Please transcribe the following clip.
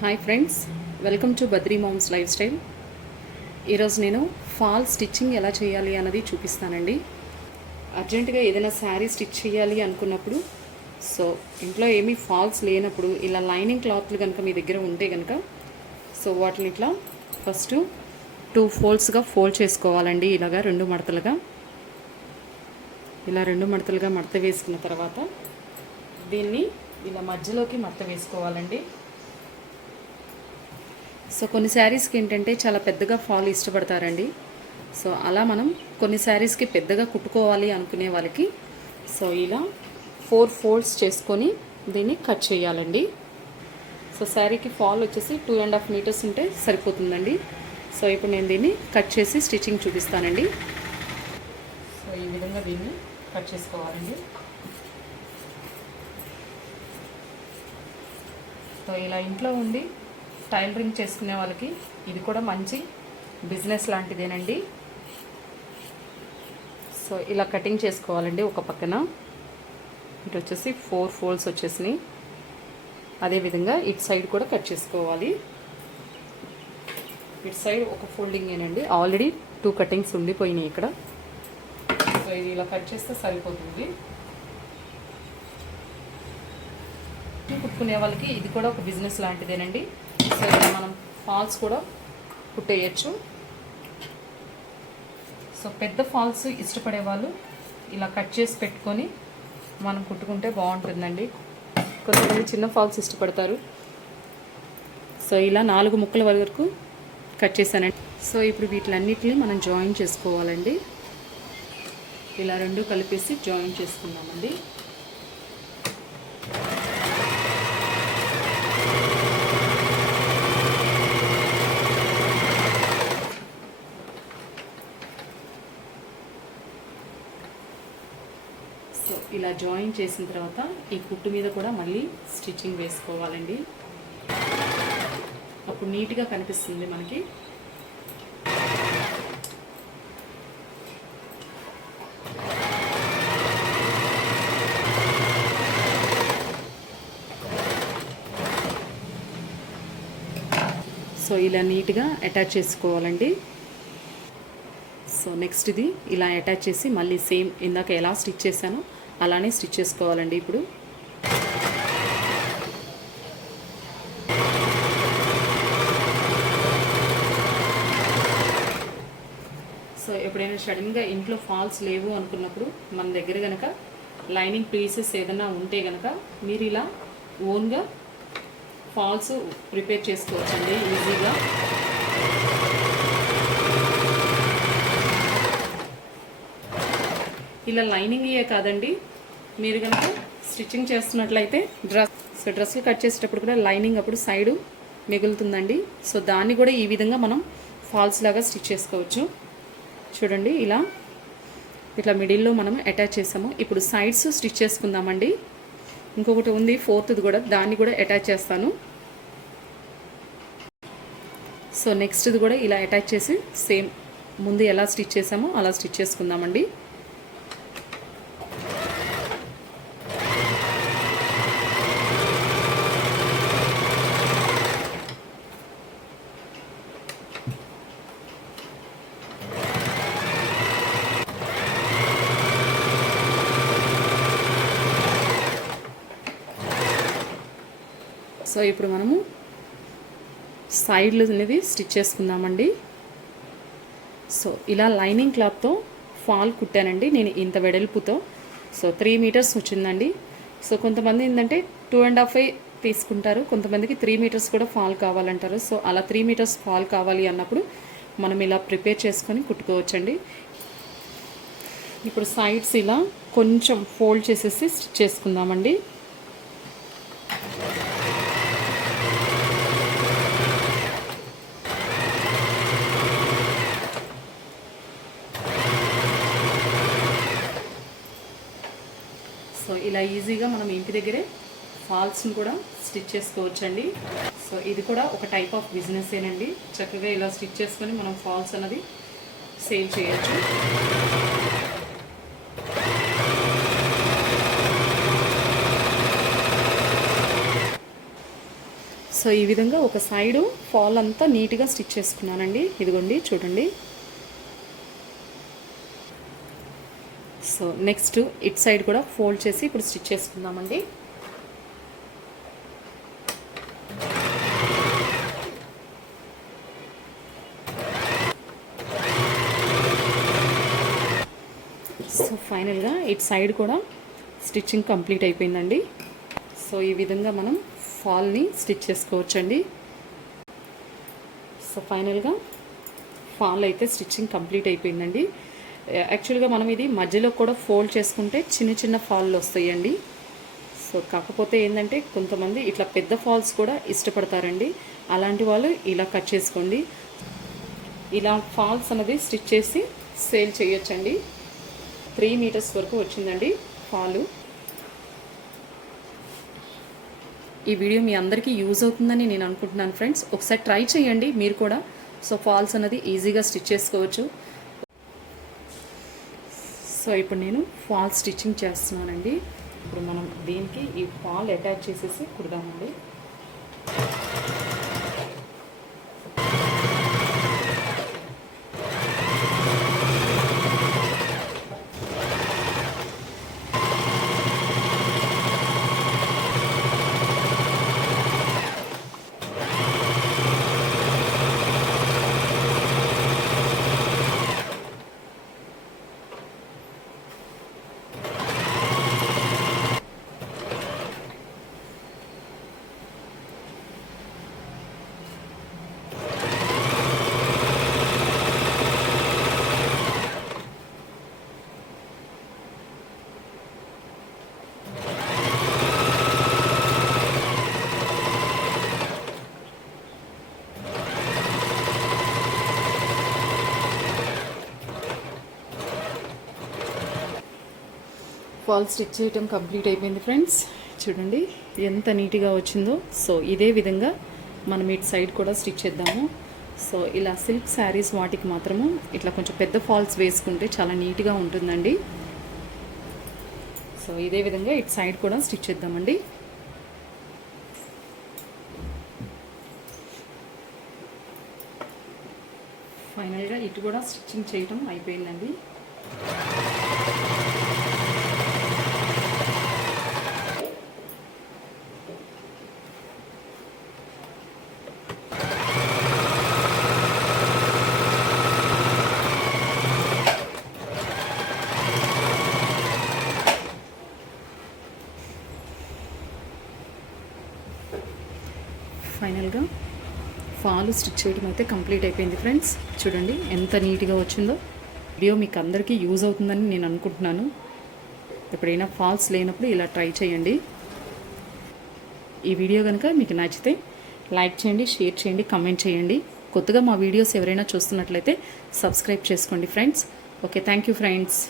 Hi friends, welcome to Badri mom's life style. ఈరోజు నేను fall stitching ఎలా చేయాలి అన్నది చూపిస్తానండి. అర్జెంటుగా ఏదైనా శారీ స్టిచ్ చేయాలి అనుకున్నప్పుడు, సో ఇంట్లో ఏమీ ఫాల్స్ లేనప్పుడు ఇలా లైనింగ్ క్లాత్లు కనుక మీ దగ్గర ఉంటే కనుక సో వాటిని ఇట్లా ఫస్ట్ 2 ఫోల్డ్స్గా ఫోల్డ్ చేసుకోవాలండి. ఇలాగా 2 మడతలుగా ఇలా 2 మడతలుగా మడత వేసుకున్న తర్వాత దీన్ని ఇలా మధ్యలోకి మడత వేసుకోవాలండి. సో కొన్ని శారీస్కి ఏంటంటే చాలా పెద్దగా ఫాల్ ఇష్టపడతారండి. సో అలా మనం కొన్ని శారీస్కి పెద్దగా కుట్టుకోవాలి అనుకునే వాళ్ళకి సో ఇలా 4 ఫోల్డ్స్ చేసుకొని దీన్ని కట్ చేయాలండి. సో శారీకి ఫాల్ వచ్చేసి 2.5 మీటర్స్ ఉంటే సరిపోతుందండి. సో ఇప్పుడు నేను దీన్ని కట్ చేసి స్టిచ్చింగ్ చూపిస్తానండి. సో ఈ విధంగా దీన్ని కట్ చేసుకోవాలండి. సో ఇలా ఇంట్లో ఉండి టైలరింగ్ చేసుకునే వాళ్ళకి ఇది కూడా మంచి బిజినెస్ లాంటిదేనండి. సో ఇలా కటింగ్ చేసుకోవాలండి. ఒక పక్కన ఇటు వచ్చేసి 4 ఫోల్డ్స్ వచ్చేసినాయి. అదేవిధంగా ఇటు సైడ్ కూడా కట్ చేసుకోవాలి. ఇటు సైడ్ ఒక ఫోల్డింగేనండి, ఆల్రెడీ 2 కటింగ్స్ ఉండిపోయినాయి ఇక్కడ. సో ఇది ఇలా కట్ చేస్తే సరిపోతుంది. కుట్టుకునే వాళ్ళకి ఇది కూడా ఒక బిజినెస్ లాంటిదేనండి. సో ఇలా మనం ఫాల్స్ కూడా కుట్టేయచ్చు. సో పెద్ద ఫాల్స్ ఇష్టపడే వాళ్ళు ఇలా కట్ చేసి పెట్టుకొని మనం కుట్టుకుంటే బాగుంటుందండి. కొంతమంది చిన్న ఫాల్స్ ఇష్టపడతారు. సో ఇలా 4 ముక్కల వరకు కట్ చేశానండి. సో ఇప్పుడు వీటిలన్నిటిని మనం జాయిన్ చేసుకోవాలండి. ఇలా 2 కలిపేసి జాయిన్ చేసుకున్నామండి. సో ఇలా జాయిన్ చేసిన తర్వాత ఈ కుట్టు మీద కూడా మళ్ళీ స్టిచ్చింగ్ వేసుకోవాలండి. అప్పుడు నీట్గా కనిపిస్తుంది మనకి. సో ఇలా నీట్గా అటాచ్ చేసుకోవాలండి. సో నెక్స్ట్ ఇది ఇలా అటాచ్ చేసి మళ్ళీ సేమ్ ఇందాక ఎలా స్టిచ్ చేశానో అలానే స్టిచ్ చేసుకోవాలండి. ఇప్పుడు సో ఎప్పుడైనా సడన్గా ఇంట్లో ఫాల్స్ లేవు అనుకున్నప్పుడు మన దగ్గర కనుక లైనింగ్ పీసెస్ ఏదైనా ఉంటే కనుక మీరు ఇలా ఓన్గా ఫాల్స్ ప్రిపేర్ చేసుకోవచ్చండి ఈజీగా. ఇలా లైనింగే కాదండి, మీరు కనుక స్టిచ్చింగ్ చేస్తున్నట్లయితే డ్రెస్సులు కట్ చేసేటప్పుడు కూడా లైనింగ్ అప్పుడు సైడు మిగులుతుందండి. సో దాన్ని కూడా ఈ విధంగా మనం ఫాల్స్ లాగా స్టిచ్ చేసుకోవచ్చు. చూడండి ఇట్లా మిడిల్లో మనం అటాచ్ చేసాము. ఇప్పుడు సైడ్స్ స్టిచ్ చేసుకుందామండి. ఇంకొకటి ఉంది 4th కూడా, దాన్ని కూడా అటాచ్ చేస్తాను. సో నెక్స్ట్ది కూడా ఇలా అటాచ్ చేసి సేమ్ ముందు ఎలా స్టిచ్ చేసామో అలా స్టిచ్ చేసుకుందామండి. సో ఇప్పుడు మనము సైడ్లు అనేది స్టిచ్ చేసుకుందామండి. సో ఇలా లైనింగ్ క్లాత్తో ఫాల్ కుట్టానండి నేను ఇంత వెడల్పుతో. సో 3 మీటర్స్ వచ్చిందండి. సో కొంతమంది ఏంటంటే 2.5 తీసుకుంటారు, కొంతమందికి 3 మీటర్స్ కూడా ఫాల్ కావాలంటారు. సో అలా 3 మీటర్స్ ఫాల్ కావాలి అన్నప్పుడు మనం ఇలా ప్రిపేర్ చేసుకొని కుట్టుకోవచ్చండి. ఇప్పుడు సైడ్స్ ఇలా కొంచెం ఫోల్డ్ చేసేసి స్టిచ్ చేసుకుందామండి. సో ఇలా ఈజీగా మనం ఇంటి దగ్గరే ఫాల్స్ని కూడా స్టిచ్ చేసుకోవచ్చండి. సో ఇది కూడా ఒక టైప్ ఆఫ్ బిజినెస్ ఏనండి. చక్కగా ఇలా స్టిచ్ చేసుకొని మనం ఫాల్స్ అన్నది సేల్ చేయొచ్చు. సో ఈ విధంగా ఒక సైడు ఫాల్ అంతా నీట్గా స్టిచ్ చేసుకున్నానండి. ఇదిగోండి చూడండి. సో నెక్స్ట్ ఇట్ సైడ్ కూడా ఫోల్డ్ చేసి ఇప్పుడు స్టిచ్ చేసుకుందామండి. సో ఫైనల్గా ఇట్ సైడ్ కూడా స్టిచ్చింగ్ కంప్లీట్ అయిపోయిందండి. సో ఈ విధంగా మనం ఫాల్ని స్టిచ్ చేసుకోవచ్చండి. సో ఫైనల్గా ఫాల్ అయితే స్టిచ్చింగ్ కంప్లీట్ అయిపోయిందండి. యాక్చువల్గా మనం ఇది మధ్యలో కూడా ఫోల్డ్ చేసుకుంటే చిన్న చిన్న ఫాల్లు వస్తాయండి. సో కాకపోతే ఏంటంటే కొంతమంది ఇట్లా పెద్ద ఫాల్స్ కూడా ఇష్టపడతారండి. అలాంటి వాళ్ళు ఇలా కట్ చేసుకోండి. ఇలా ఫాల్స్ అనేది స్టిచ్ చేసి సేల్ చేయొచ్చండి. 3 మీటర్స్ వరకు వచ్చిందండి ఫాలు. ఈ వీడియో మీ అందరికీ యూజ్ అవుతుందని నేను అనుకుంటున్నాను ఫ్రెండ్స్. ఒకసారి ట్రై చేయండి మీరు కూడా. సో ఫాల్స్ అనేది ఈజీగా స్టిచ్ చేసుకోవచ్చు. సో ఇప్పుడు నేను ఫాల్ స్టిచ్చింగ్ చేస్తున్నానండి. ఇప్పుడు మనం దీనికి ఈ ఫాల్ అటాచ్ చేసేసి కుడదామండి. ఫాల్ స్టిచ్ చేయటం కంప్లీట్ అయిపోయింది ఫ్రెండ్స్. చూడండి ఎంత నీట్గా వచ్చిందో. సో ఇదే విధంగా మనం ఇటు సైడ్ కూడా స్టిచ్ చేద్దాము. సో ఇలా సిల్క్ శారీస్ వాటికి మాత్రము ఇట్లా కొంచెం పెద్ద ఫాల్స్ వేసుకుంటే చాలా నీట్గా ఉంటుందండి. సో ఇదే విధంగా ఇటు సైడ్ కూడా స్టిచ్ చేద్దామండి. ఫైనల్గా ఇటు కూడా స్టిచ్చింగ్ చేయటం అయిపోయిందండి. ఫైనల్గా ఫాల్ స్టిచ్ చేయడం అయితే కంప్లీట్ అయిపోయింది ఫ్రెండ్స్. చూడండి ఎంత నీట్గా వచ్చిందో. వీడియో మీకు అందరికీ యూజ్ అవుతుందని నేను అనుకుంటున్నాను. ఎప్పుడైనా ఫాల్స్ లేనప్పుడు ఇలా ట్రై చేయండి. ఈ వీడియో కనుక మీకు నచ్చితే లైక్ చేయండి, షేర్ చేయండి, కమెంట్ చేయండి. కొత్తగా మా వీడియోస్ ఎవరైనా చూస్తున్నట్లయితే సబ్స్క్రైబ్ చేసుకోండి friends. Okay, thank you friends.